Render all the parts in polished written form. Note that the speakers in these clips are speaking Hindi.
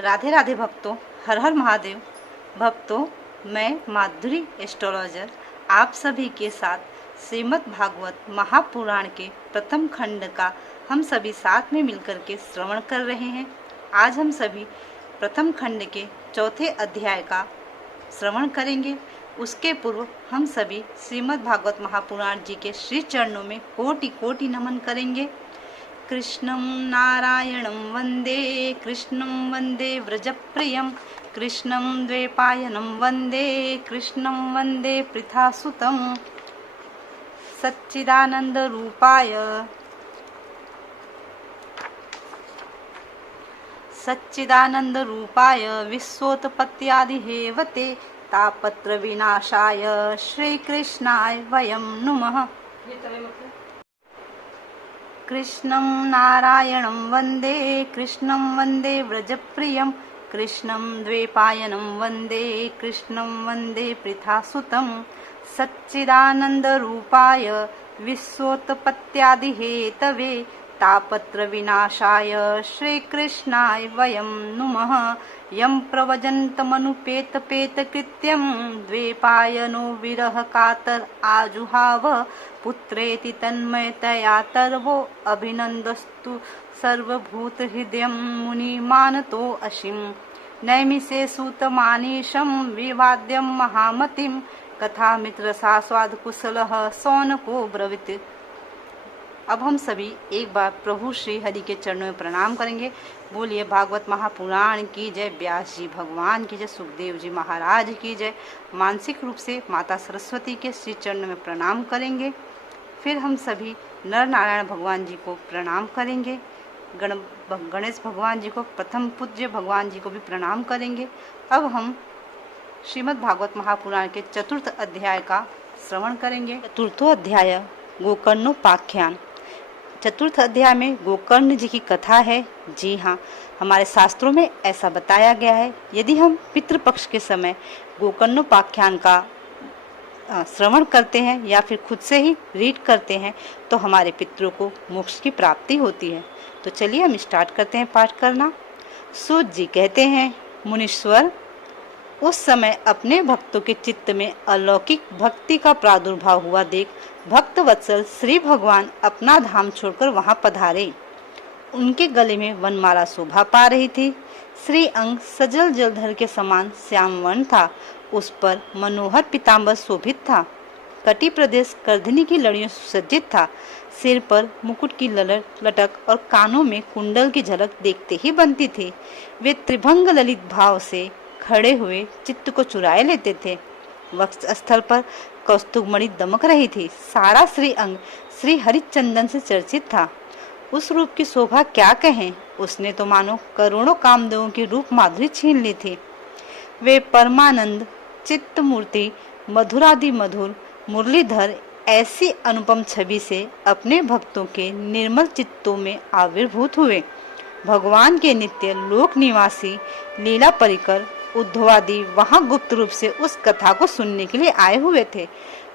राधे राधे भक्तों, हर हर महादेव। भक्तों, मैं माधुरी एस्ट्रोलॉजर आप सभी के साथ श्रीमद् भागवत महापुराण के प्रथम खंड का हम सभी साथ में मिलकर के श्रवण कर रहे हैं। आज हम सभी प्रथम खंड के चौथे अध्याय का श्रवण करेंगे। उसके पूर्व हम सभी श्रीमद् भागवत महापुराण जी के श्री चरणों में कोटि कोटि नमन करेंगे। कृष्णं नारायणं वन्दे, कृष्णं वन्दे व्रजप्रियं, कृष्णं द्वैपायनं वन्दे, कृष्णं वन्दे पृथासुतं। सच्चिदानन्दरूपाय विश्वोत्पत्त्यादिहेवते तापत्र विनाशाय श्रीकृष्णाय वयं नुमः। कृष्णं नारायणं वन्दे, कृष्णं वन्दे व्रजप्रियं, कृष्णं द्वैपायनं वन्दे, कृष्णं वन्दे पृथासुतं। सच्चिदानन्दरूपाय विश्वोत्पत्त्यादिहेतवे तापत्र विनाशाय श्रीकृष्णाय वयं नुमः। यं प्रव्रजन्तमनुपेतपेतकृत्यं द्वैपायनो विरह कातर आजुहाव, पुत्रेति तन्मयतया तर्वो अभिनन्दस्तु सर्वभूतहृदयं मुनिमानतो अशिं। नैमिषे सूतमानीशं विवाद्यं महामतिं, कथामित्रसास्वादकुशलः शौनको ब्रवीत। अब हम सभी एक बार प्रभु श्री हरि के चरणों में प्रणाम करेंगे। बोलिए भागवत महापुराण की जय, व्यास जी भगवान की जय, सुखदेव जी महाराज की जय। मानसिक रूप से माता सरस्वती के श्री चरणों में प्रणाम करेंगे। फिर हम सभी नर नारायण भगवान जी को प्रणाम करेंगे। गणेश भगवान जी को, प्रथम पूज्य भगवान जी को भी प्रणाम करेंगे। अब हम श्रीमद् भागवत महापुराण के चतुर्थ अध्याय का श्रवण करेंगे। चतुर्थो अध्याय गोकर्णोपाख्यान। चतुर्थ अध्याय में गोकर्ण जी की कथा है। जी हाँ, हमारे शास्त्रों में ऐसा बताया गया है, यदि हम पितृपक्ष के समय गोकर्णोपाख्यान का श्रवण करते हैं या फिर खुद से ही रीड करते हैं तो हमारे पितरों को मोक्ष की प्राप्ति होती है। तो चलिए हम स्टार्ट करते हैं पाठ करना। सूत जी कहते हैं, मुनीश्वर, उस समय अपने भक्तों के चित्त में अलौकिक भक्ति का प्रादुर्भाव हुआ देख भक्त वत्सल श्री भगवान अपना धाम छोड़कर वहां पधारे। उनके गले में वनमाला शोभा पा रही थी। श्री अंग सजल जलधर के समान श्याम वर्ण था। उस पर मनोहर पीताम्बर शोभित था। कटी प्रदेश करधनी की लड़ियों सुसज्जित था। सिर पर मुकुट की लटक और कानों में कुंडल की झलक देखते ही बनती थी। वे त्रिभंग ललित भाव से खड़े हुए चित्त को चुराए लेते थे। वक्ष स्थल पर कौस्तुभमणि दमक रही थी। सारा श्री अंग श्री हरिचंदन से चर्चित था। उस रूप की शोभा क्या कहें, उसने तो मानो करोड़ों कामदेवों की रूप माधुरी छीन ली थी। वे परमानंद चित्त मूर्ति, मधुरादि मधुर मुरलीधर ऐसी अनुपम छवि से अपने भक्तों के निर्मल चित्तों में आविर्भूत हुए। भगवान के नित्य लोक निवासी लीला परिकर उद्धवादि वहां गुप्त रूप से उस कथा को सुनने के लिए आए हुए थे।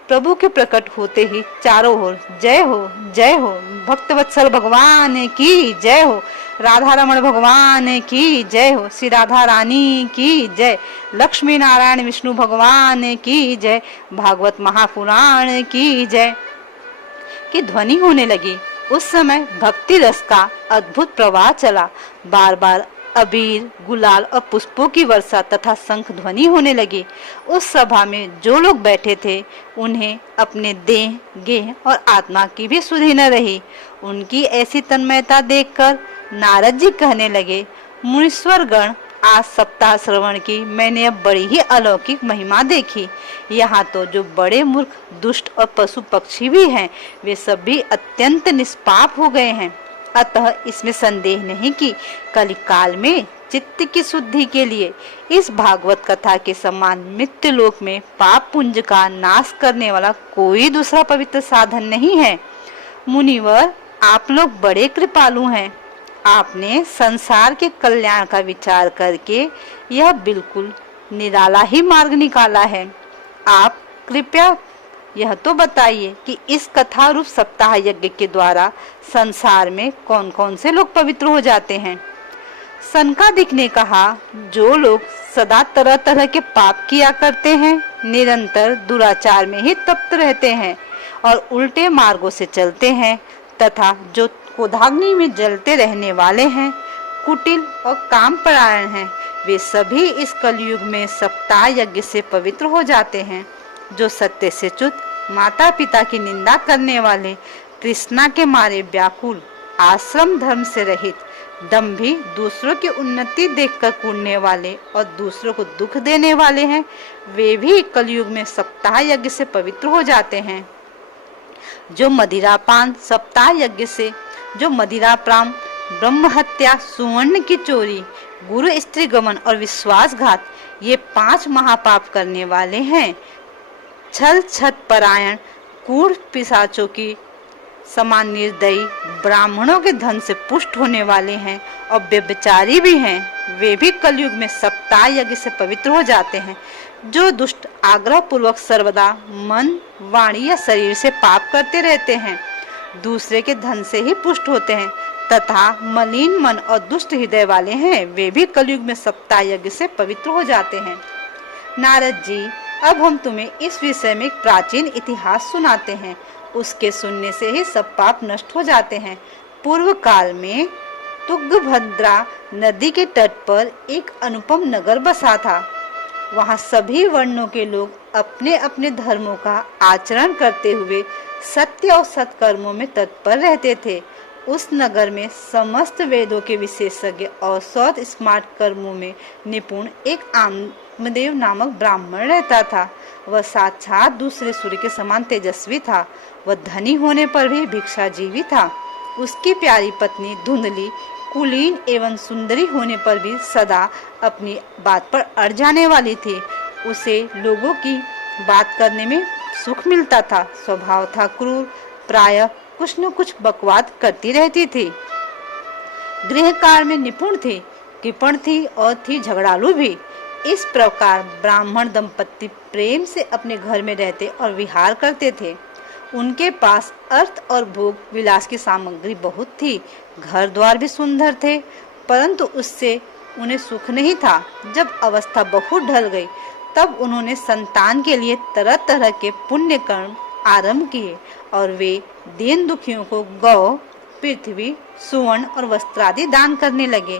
प्रभु के प्रकट होते ही चारों ओर जय हो जय हो, भक्तवत्सल भगवान की जय हो, राधा रमण भगवान की जय हो, श्री राधा रानी की जय, लक्ष्मी नारायण विष्णु भगवान की जय, भागवत महापुराण की जय की ध्वनि होने लगी। उस समय भक्ति रस का अद्भुत प्रवाह चला। बार बार अबीर, गुलाल और पुष्पों की वर्षा तथा शंख ध्वनि होने लगी। उस सभा में जो लोग बैठे थे उन्हें अपने देह, गेह और आत्मा की भी सुधि न रही। उनकी ऐसी तन्मयता देखकर नारद जी कहने लगे, मुनीश्वर गण, आज सप्ताह श्रवण की मैंने अब बड़ी ही अलौकिक महिमा देखी। यहाँ तो जो बड़े मूर्ख, दुष्ट और पशु पक्षी भी हैं, वे सब भी अत्यंत निष्पाप हो गए हैं। अतः इसमें संदेह नहीं कि कलिकाल में चित्त की शुद्धि के लिए इस भागवत कथा के समान मृत्यु लोक में पाप पुंज का नाश करने वाला कोई दूसरा पवित्र साधन नहीं है। मुनिवर, आप लोग बड़े कृपालु हैं। आपने संसार के कल्याण का विचार करके यह बिल्कुल निराला ही मार्ग निकाला है। आप कृपया यह तो बताइए कि इस कथा रूप सप्ताह यज्ञ के द्वारा संसार में कौन कौन से लोग पवित्र हो जाते हैं। सनकादिक ने कहा, जो लोग सदा तरह तरह के पाप किया करते हैं, निरंतर दुराचार में ही तप्त रहते हैं और उल्टे मार्गों से चलते हैं, तथा जो क्रोधाग्नि में जलते रहने वाले हैं, कुटिल और कामपरायण हैं, वे सभी इस कलयुग में सप्ताह यज्ञ से पवित्र हो जाते हैं। जो सत्य से च्युत, माता पिता की निंदा करने वाले, तृष्णा के मारे व्याकुल, आश्रम धर्म से रहित, दंभी, दूसरों की उन्नति देखकर कूदने वाले और दूसरों को दुख देने वाले हैं, वे भी कलयुग में सप्ताह यज्ञ से पवित्र हो जाते हैं। जो मदिरापान सप्ताह यज्ञ से, जो मदिरापान, ब्रह्म हत्या, सुवर्ण की चोरी, गुरु स्त्री गमन और विश्वासघात, ये 5 महापाप करने वाले हैं। छल छत परायण, कूढ़ पिशाचों की समान निर्दयी, ब्राह्मणों के धन से पुष्ट होने वाले हैं और व्यभिचारी भी हैं, वे भी कलयुग में सप्ताह यज्ञ से पवित्र हो जाते हैं। जो दुष्ट आग्रह पूर्वक सर्वदा मन, वाणी या शरीर से पाप करते रहते हैं, दूसरे के धन से ही पुष्ट होते हैं तथा मलिन मन और दुष्ट हृदय वाले हैं, वे भी कलयुग में सप्ताह यज्ञ से पवित्र हो जाते हैं। नारद जी, अब हम तुम्हें इस विषय में एक प्राचीन इतिहास सुनाते हैं। उसके सुनने से ही सब पाप नष्ट हो जाते हैं। पूर्व काल में तुंगभद्रा नदी के तट पर एक अनुपम नगर बसा था। वहाँ सभी वर्णों के लोग अपने अपने धर्मों का आचरण करते हुए सत्य और सत्कर्मों में तत्पर रहते थे। उस नगर में समस्त वेदों के विशेषज्ञ और 100 स्मार्ट कर्मों में निपुण एक आमदेव नामक ब्राह्मण रहता था। वह साक्षात दूसरे सूर्य के समान तेजस्वी था। वह धनी होने पर भी भिक्षाजीवी था। उसकी प्यारी पत्नी धुंधली, कुलीन एवं सुंदरी होने पर भी सदा अपनी बात पर अड़ जाने वाली थी। उसे लोगों की बात करने में सुख मिलता था। स्वभाव था क्रूर, प्रायः कुछ न कुछ बकवाद करती रहती थी। गृह कार्य में निपुण थी, कृपण थी और थी झगड़ालू भी। इस प्रकार ब्राह्मण दंपति प्रेम से अपने घर में रहते और विहार करते थे। उनके पास अर्थ और भोग विलास की सामग्री बहुत थी। घर द्वार भी सुंदर थे, परंतु उससे उन्हें सुख नहीं था। जब अवस्था बहुत ढल गई, तब उन्होंने संतान के लिए तरह तरह के पुण्य कर्म आरंभ किए और वे दीन दुखियों को गौ, पृथ्वी, सुवर्ण और वस्त्र आदि दान करने लगे।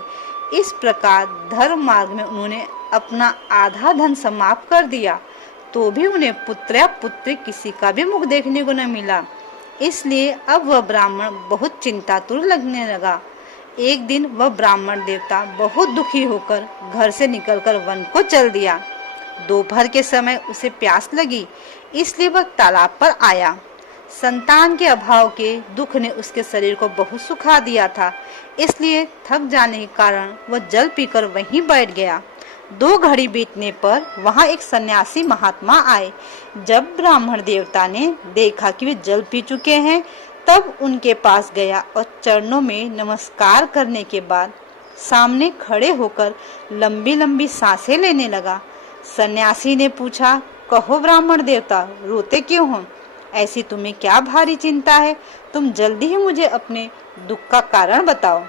इस प्रकार धर्म मार्ग में उन्होंने अपना आधा धन समाप्त कर दिया, तो भी उन्हें पुत्र या पुत्री किसी का भी मुख देखने को न मिला। इसलिए अब वह ब्राह्मण बहुत चिंतातुर लगने लगा। एक दिन वह ब्राह्मण देवता बहुत दुखी होकर घर से निकलकर वन को चल दिया। दोपहर के समय उसे प्यास लगी, इसलिए वह तालाब पर आया। संतान के अभाव के दुख ने उसके शरीर को बहुत सुखा दिया था, इसलिए थक जाने के कारण वह जल पीकर वहीं बैठ गया। 2 घड़ी बीतने पर वहां एक सन्यासी महात्मा आए। जब ब्राह्मण देवता ने देखा कि वे जल पी चुके हैं, तब उनके पास गया और चरणों में नमस्कार करने के बाद सामने खड़े होकर लंबी लंबी सांसें लेने लगा। सन्यासी ने पूछा, कहो ब्राह्मण देवता, रोते क्यों हो? ऐसी तुम्हें क्या भारी चिंता है? तुम जल्दी ही मुझे अपने दुख का कारण बताओ।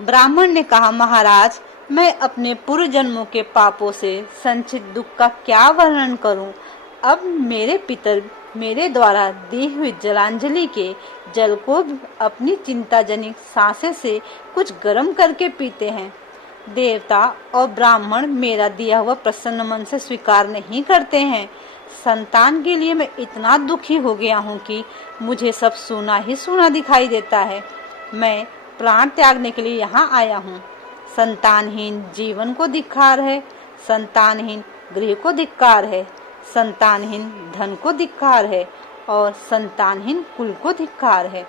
ब्राह्मण ने कहा, महाराज, मैं अपने पूर्व जन्मों के पापों से संचित दुख का क्या वर्णन करूं? अब मेरे पितर मेरे द्वारा दी हुई जलांजलि के जल को अपनी चिंताजनक सांसें से कुछ गर्म करके पीते हैं। देवता और ब्राह्मण मेरा दिया हुआ प्रसन्न मन से स्वीकार नहीं करते हैं। संतान के लिए मैं इतना दुखी हो गया हूँ कि मुझे सब सुना ही सुना दिखाई देता है। मैं प्राण त्यागने के लिए यहाँ आया हूँ। संतानहीन जीवन को धिक्कार है, संतानहीन गृह को धिक्कार है, संतानहीन धन को धिक्कार है और संतानहीन कुल को धिक्कार है।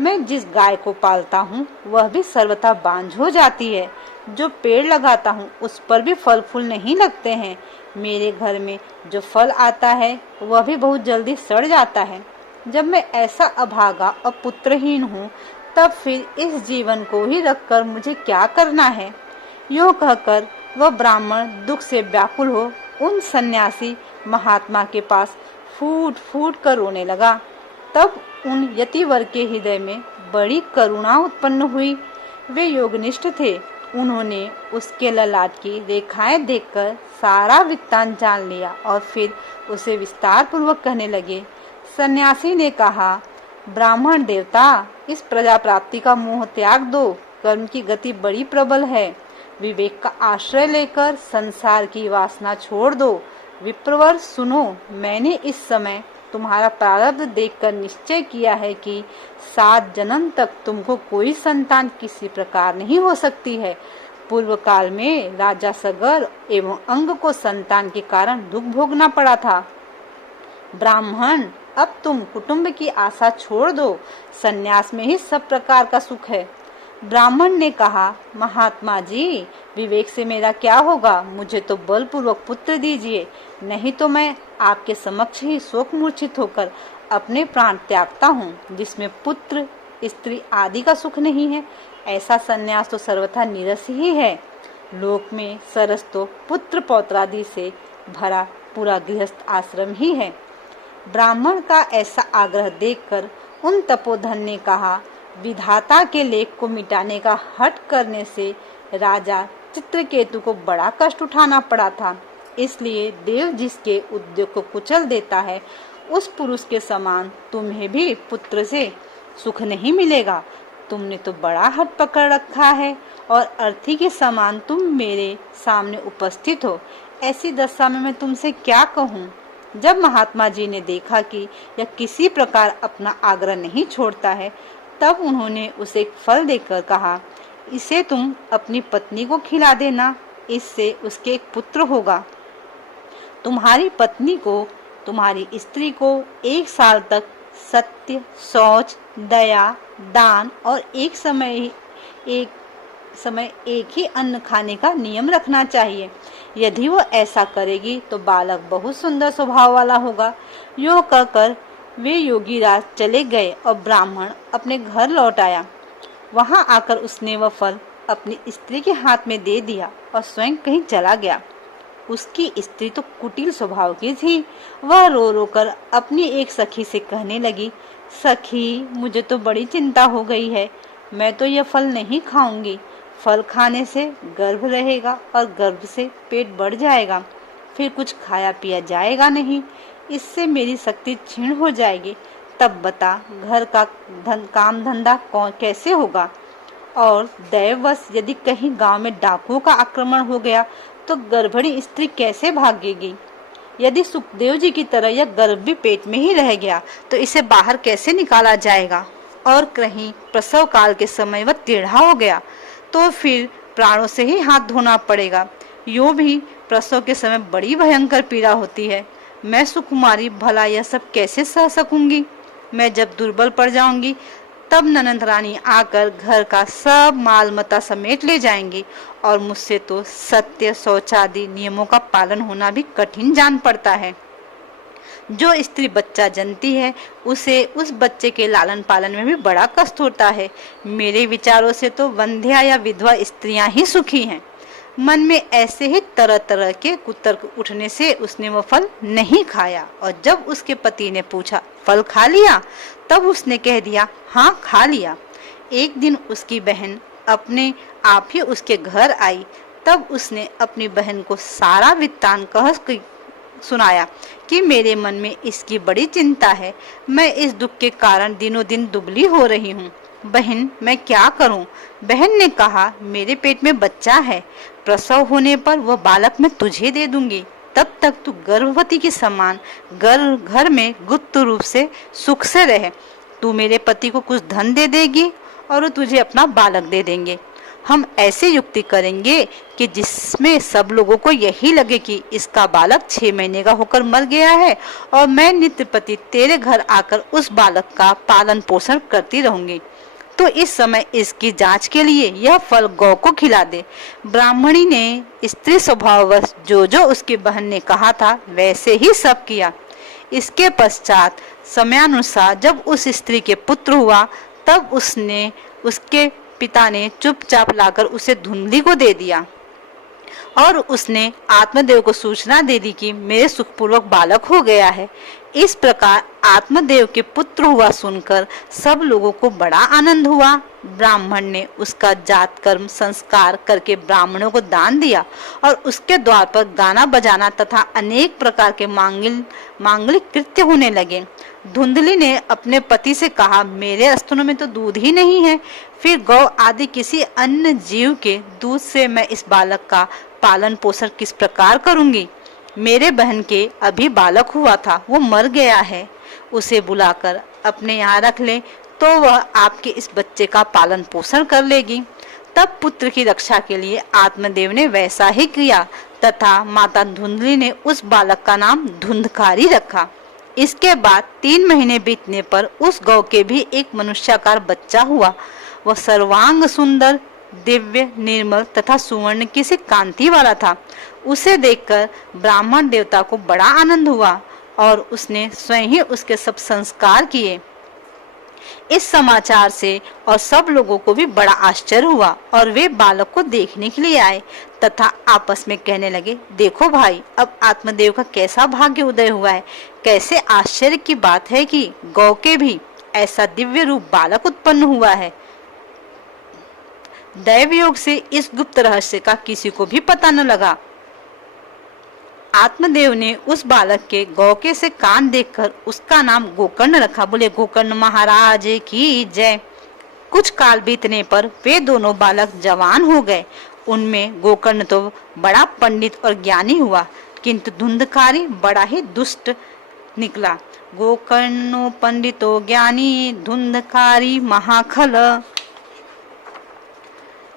मैं जिस गाय को पालता हूँ वह भी सर्वथा बांझ हो जाती है। जो पेड़ लगाता हूँ उस पर भी फल फूल नहीं लगते हैं। मेरे घर में जो फल आता है वह भी बहुत जल्दी सड़ जाता है। जब मैं ऐसा अभागा और पुत्रहीन हूँ, तब फिर इस जीवन को ही रखकर मुझे क्या करना है? यूँ कहकर वह ब्राह्मण दुख से व्याकुल हो उन सन्यासी महात्मा के पास फूट फूट कर रोने लगा। तब उन यतिवर के हृदय में बड़ी करुणा उत्पन्न हुई। वे योगनिष्ठ थे, उन्होंने उसके ललाट की रेखाएं देखकर सारा वृत्तांत जान लिया और फिर उसे विस्तार पूर्वक कहने लगे। सन्यासी ने कहा, ब्राह्मण देवता, इस प्रजा प्राप्ति का मोह त्याग दो। कर्म की गति बड़ी प्रबल है। विवेक का आश्रय लेकर संसार की वासना छोड़ दो। विप्रवर सुनो, मैंने इस समय तुम्हारा प्रारब्ध देखकर निश्चय किया है कि 7 जन्म तक तुमको कोई संतान किसी प्रकार नहीं हो सकती है। पूर्व काल में राजा सगर एवं अंग को संतान के कारण दुख भोगना पड़ा था। ब्राह्मण, अब तुम कुटुंब की आशा छोड़ दो। संन्यास में ही सब प्रकार का सुख है। ब्राह्मण ने कहा, महात्मा जी, विवेक से मेरा क्या होगा? मुझे तो बलपूर्वक पुत्र दीजिए, नहीं तो मैं आपके समक्ष ही शोक मूर्छित होकर अपने प्राण त्यागता हूँ। जिसमें पुत्र स्त्री आदि का सुख नहीं है, ऐसा संन्यास तो सर्वथा नीरस ही है। लोक में सरस तो पुत्र पौत्रादि से भरा पूरा गृहस्थ आश्रम ही है। ब्राह्मण का ऐसा आग्रह देखकर उन तपोधन ने कहा, विधाता के लेख को मिटाने का हठ करने से राजा चित्रकेतु को बड़ा कष्ट उठाना पड़ा था। इसलिए देव जिसके उद्योग को कुचल देता है, उस पुरुष के समान तुम्हें भी पुत्र से सुख नहीं मिलेगा। तुमने तो बड़ा हठ पकड़ रखा है और अर्थी के समान तुम मेरे सामने उपस्थित हो। ऐसी दशा में मैं तुमसे क्या कहूँ? जब महात्मा जी ने देखा कि यह किसी प्रकार अपना आग्रह नहीं छोड़ता है, तब उन्होंने उसे एक फल देकर कहा, इसे तुम अपनी पत्नी को खिला देना, इससे उसके एक पुत्र होगा। तुम्हारी पत्नी को, तुम्हारी स्त्री को 1 साल तक सत्य, शौच, दया, दान और एक समय एक ही अन्न खाने का नियम रखना चाहिए। यदि वो ऐसा करेगी तो बालक बहुत सुंदर स्वभाव वाला होगा। यो कहकर वे योगी राज चले गए और ब्राह्मण अपने घर लौट आया। वहां आकर उसने वह फल अपनी स्त्री के हाथ में दे दिया और स्वयं कहीं चला गया। उसकी स्त्री तो कुटिल स्वभाव की थी। वह रो रो कर अपनी एक सखी से कहने लगी, सखी, मुझे तो बड़ी चिंता हो गई है। मैं तो यह फल नहीं खाऊंगी। फल खाने से गर्भ रहेगा और गर्भ से पेट बढ़ जाएगा, फिर कुछ खाया पिया जाएगा नहीं। इससे मेरी शक्ति क्षीण हो जाएगी। तब बता, घर का काम धंधा कैसे होगा? और दैववश यदि कहीं गांव में डाकुओं का आक्रमण हो गया तो गर्भिणी स्त्री कैसे भागेगी? यदि सुखदेव जी की तरह यह गर्भ भी पेट में ही रह गया तो इसे बाहर कैसे निकाला जाएगा? और कहीं प्रसव काल के समय वह टेढ़ा हो गया तो फिर प्राणों से ही हाथ धोना पड़ेगा। यूं भी प्रसव के समय बड़ी भयंकर पीड़ा होती है। मैं सुकुमारी भला यह सब कैसे सह सकूंगी? मैं जब दुर्बल पड़ जाऊंगी तब ननंद रानी आकर घर का सब माल मता समेट ले जाएंगी और मुझसे तो सत्य, शौचादि नियमों का पालन होना भी कठिन जान पड़ता है। जो स्त्री बच्चा जनती है उसे उस बच्चे के लालन पालन में भी बड़ा कष्ट होता है। मेरे विचारों से तो वंध्या या विधवा स्त्रियां ही सुखी हैं। मन में ऐसे ही तरह तरह के कुतर्क उठने से उसने वो फल नहीं खाया और जब उसके पति ने पूछा, फल खा लिया? तब उसने कह दिया, हाँ खा लिया। एक दिन उसकी बहन अपने आप ही उसके घर आई। तब उसने अपनी बहन को सारा वृत्तांत कह सुनाया कि मेरे मन में इसकी बड़ी चिंता है। मैं इस दुख के कारण दिनों दिन दुबली हो रही हूँ। बहन, मैं क्या करूं? बहन ने कहा, मेरे पेट में बच्चा है। प्रसव होने पर वह बालक मैं तुझे दे दूंगी। तब तक तू गर्भवती के समान घर में गुप्त रूप से सुख से रहे। तू मेरे पति को कुछ धन दे देगी और वो तुझे अपना बालक दे देंगे। हम ऐसी युक्ति करेंगे कि जिसमें सब लोगों को यही लगे कि इसका बालक 6 महीने का होकर मर गया है और मैं नित्य प्रति तेरे घर आकर उस बालक का पालन पोषण करती रहूंगी। तो इस समय इसकी जांच के लिए यह फल गौ को खिला दे। ब्राह्मणी ने स्त्री स्वभाववश जो जो उसकी बहन ने कहा था वैसे ही सब किया। इसके पश्चात समयानुसार जब उस स्त्री के पुत्र हुआ तब उसके पिता ने चुपचाप लाकर उसे धुंधली को दे दिया। और उसने आत्मदेव को सूचना दे दी कि मेरे सुखपूर्वक बालक हो गया है। इस प्रकार आत्मदेव के पुत्र हुआ सुनकर सब लोगों को बड़ा आनंद हुआ। ब्राह्मण ने उसका जात कर्म संस्कार करके ब्राह्मणों को दान दिया और उसके द्वार पर गाना बजाना तथा अनेक प्रकार के मांगलिक कृत्य होने लगे। धुंधली ने अपने पति से कहा, मेरे स्तनों में तो दूध ही नहीं है, फिर गौ आदि किसी अन्य जीव के दूध से मैं इस बालक का पालन पोषण किस प्रकार करूंगी। मेरे बहन के अभी बालक हुआ था, वो मर गया है, उसे बुलाकर अपने यहाँ रख ले तो वह आपके इस बच्चे का पालन पोषण कर लेगी। तब पुत्र की रक्षा के लिए आत्मदेव ने वैसा ही किया तथा माता धुंधली ने उस बालक का नाम धुंधकारी रखा। इसके बाद 3 महीने बीतने पर उस गौ के भी एक मनुष्याकार बच्चा हुआ। वह सर्वांग सुंदर, दिव्य, निर्मल तथा सुवर्ण की सी कांति वाला था। उसे देखकर ब्राह्मण देवता को बड़ा आनंद हुआ और उसने स्वयं ही उसके सब संस्कार किए। इस समाचार से और सब लोगों को भी बड़ा आश्चर्य हुआ और वे बालक को देखने के लिए आए तथा आपस में कहने लगे, देखो भाई, अब आत्मदेव का कैसा भाग्य उदय हुआ है। कैसे आश्चर्य की बात है कि गौ के भी ऐसा दिव्य रूप बालक उत्पन्न हुआ है। दैव योग से इस गुप्त रहस्य का किसी को भी पता न लगा। आत्मदेव ने उस बालक के गौके से कान देखकर उसका नाम गोकर्ण रखा। बोले गोकर्ण महाराज की जय। कुछ काल बीतने पर वे दोनों बालक जवान हो गए। उनमें गोकर्ण तो बड़ा पंडित और ज्ञानी हुआ, किंतु धुंधकारी बड़ा ही दुष्ट निकला। गोकर्णो पंडितो ज्ञानी, धुंधकारी महाखल।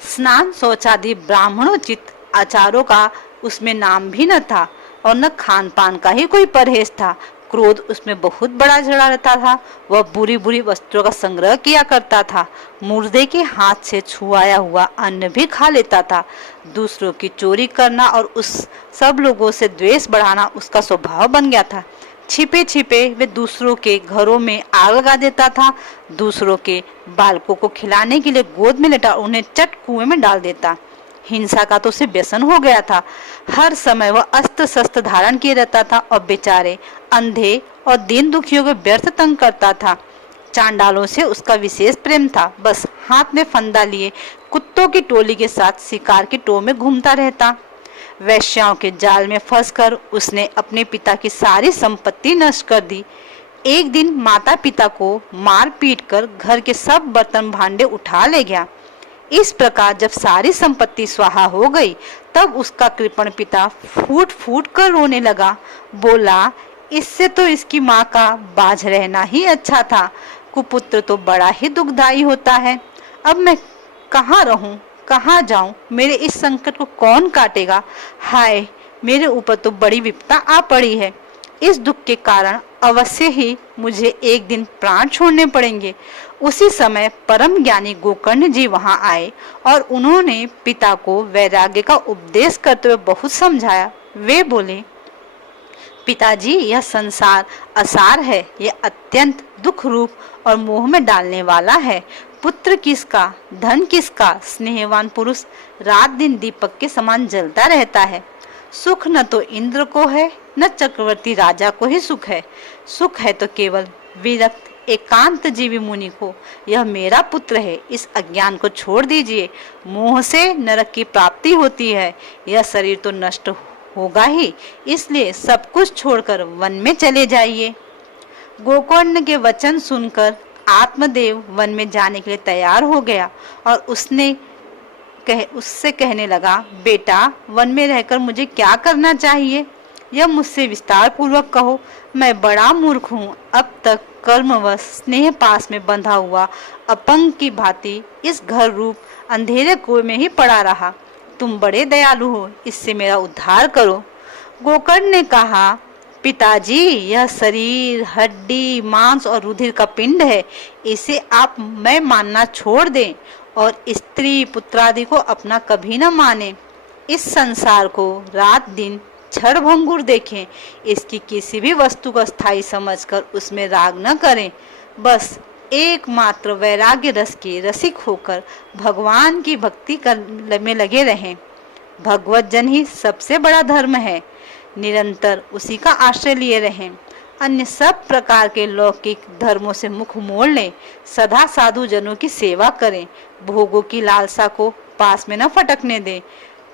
स्नान शौचादि ब्राह्मणोचित आचारों का उसमें नाम भी न था और न खान पान का ही कोई परहेज था। क्रोध उसमें बहुत बड़ा चढ़ा रहता था। वह बुरी बुरी वस्तुओं का संग्रह किया करता था। मुर्दे के हाथ से छुआया हुआ अन्न भी खा लेता था। दूसरों की चोरी करना और उस सब लोगों से द्वेष बढ़ाना उसका स्वभाव बन गया था। छिपे छिपे वे दूसरों के घरों में आग लगा देता था। दूसरों के बालकों को खिलाने के लिए गोद में लेटा उन्हें चट कुएं में डाल देता। हिंसा का तो उसे व्यसन हो गया था। हर समय वह अस्त्र शस्त्र धारण किए रहता था और बेचारे अंधे और दीन दुखियों को व्यर्थ तंग करता था। चांडालों से उसका विशेष प्रेम था। बस हाथ में फंदा लिए कुत्तों की टोली के साथ शिकार की टोह में घूमता रहता। वैश्याओं के जाल में फंसकर उसने अपने पिता की सारी संपत्ति नष्ट कर दी। एक दिन माता पिता को मार पीट कर घर के सब बर्तन भांडे उठा ले गया। इस प्रकार जब सारी संपत्ति स्वाहा हो गई तब उसका कृपण पिता फूट फूट कर रोने लगा। बोला, इससे तो इसकी माँ का बाझ रहना ही अच्छा था। कुपुत्र तो बड़ा ही दुखदायी होता है। अब मैं कहाँ रहूं, कहाँ जाऊं? मेरे इस संकट को कौन काटेगा? हाय, मेरे ऊपर तो बड़ी विपदा आ पड़ी है। इस दुख के कारण अवश्य ही मुझे एक दिन प्राण छोड़ने पड़ेंगे। उसी समय परम ज्ञानी गोकर्ण जी वहां आए और उन्होंने पिता को वैराग्य का उपदेश करते हुए बहुत समझाया। वे बोले, पिताजी, यह संसार असार है, यह अत्यंत दुख रूप और मोह में डालने वाला है। पुत्र किसका, धन किसका, स्नेहवान पुरुष रात दिन दीपक के समान जलता रहता है। सुख न तो इंद्र को है न चक्रवर्ती राजा को ही सुख है। सुख है तो केवल विरक्त एकांत जीवी मुनि को। यह मेरा पुत्र है, इस अज्ञान को छोड़ दीजिए। मोह से नरक की प्राप्ति होती है। यह शरीर तो नष्ट होगा ही, इसलिए सब कुछ छोड़कर वन में चले जाइए। गोकर्ण के वचन सुनकर आत्मदेव वन में जाने के लिए तैयार हो गया और उससे कहने लगा, बेटा, वन में रहकर मुझे क्या करना चाहिए, यह मुझसे विस्तार पूर्वक कहो। मैं बड़ा मूर्ख हूँ। अब तक कर्मवश स्नेह पास में बंधा हुआ अपंग की भांति इस घर रूप अंधेरे कुएं में ही पड़ा रहा। तुम बड़े दयालु हो, इससे मेरा उद्धार करो। गोकर्ण ने कहा, पिताजी, यह शरीर हड्डी मांस और रुधिर का पिंड है। इसे आप मैं मानना छोड़ दें और स्त्री पुत्रादि को अपना कभी न माने। इस संसार को रात दिन क्षण भंगुर देखें। इसकी किसी भी वस्तु को स्थायी समझकर उसमें राग न करें। बस एकमात्र वैराग्य रस के रसिक होकर भगवान की भक्ति में लगे रहें। भगवत जन ही सबसे बड़ा धर्म है। निरंतर उसी का आश्रय लिए रहें। अन्य सब प्रकार के लौकिक धर्मों से मुख मोड़ लें। सदा साधु जनों की सेवा करें। भोगों की लालसा को पास में न फटकने दें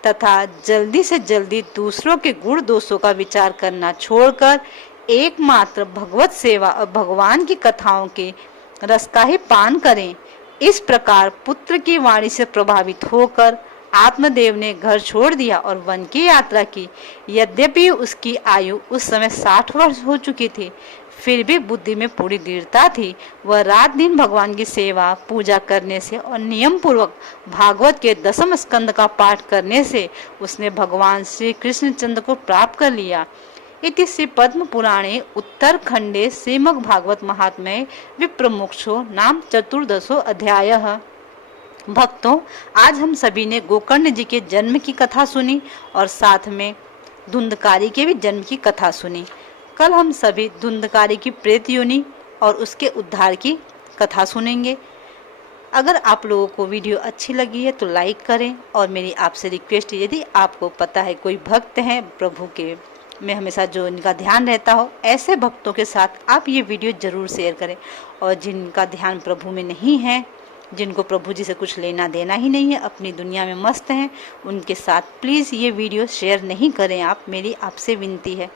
तथा जल्दी से जल्दी दूसरों के गुण दोषों का विचार करना छोड़कर एकमात्र भगवत सेवा और भगवान की कथाओं के रस का ही पान करें। इस प्रकार पुत्र की वाणी से प्रभावित होकर आत्मदेव ने घर छोड़ दिया और वन की यात्रा की। यद्यपि उसकी आयु उस समय 60 वर्ष हो चुकी थी, फिर भी बुद्धि में पूरी दृढ़ता थी। वह रात दिन भगवान की सेवा पूजा करने से और नियम पूर्वक भागवत के 10वें स्कंद का पाठ करने से उसने भगवान श्री कृष्णचंद्र को प्राप्त कर लिया। इति श्री पद्म पुराणे उत्तरखंडे श्रीमद् भागवत महात्म्ये विप्रमोक्षो नाम 14 अध्यायः। भक्तों, आज हम सभी ने गोकर्ण जी के जन्म की कथा सुनी और साथ में धुंधकारी के भी जन्म की कथा सुनी। कल हम सभी धुंधकारी की प्रेत योनि और उसके उद्धार की कथा सुनेंगे। अगर आप लोगों को वीडियो अच्छी लगी है तो लाइक करें और मेरी आपसे रिक्वेस्ट है, यदि आपको पता है कोई भक्त हैं प्रभु के में हमेशा जो इनका ध्यान रहता हो, ऐसे भक्तों के साथ आप ये वीडियो जरूर शेयर करें। और जिनका ध्यान प्रभु में नहीं है, जिनको प्रभु जी से कुछ लेना देना ही नहीं है, अपनी दुनिया में मस्त हैं, उनके साथ प्लीज़ ये वीडियो शेयर नहीं करें आप, मेरी आपसे विनती है।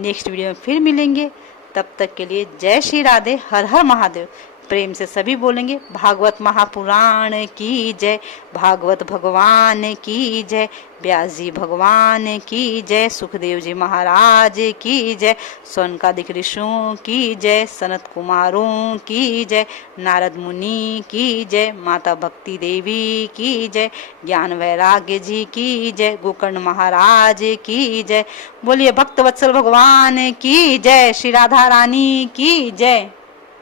नेक्स्ट वीडियो में फिर मिलेंगे, तब तक के लिए जय श्री राधे, हर हर महादेव। प्रेम से सभी बोलेंगे भागवत महापुराण की जय, भागवत भगवान की जय, व्यास जी भगवान की जय, सुखदेव जी महाराज की जय, सौनकादिक ऋषियों की जय, सनत कुमारों की जय, नारद मुनि की जय, माता भक्ति देवी की जय, ज्ञान वैराग्य जी की जय, गोकर्ण महाराज की जय। बोलिए भक्त वत्सल भगवान की जय, श्री राधा रानी की जय।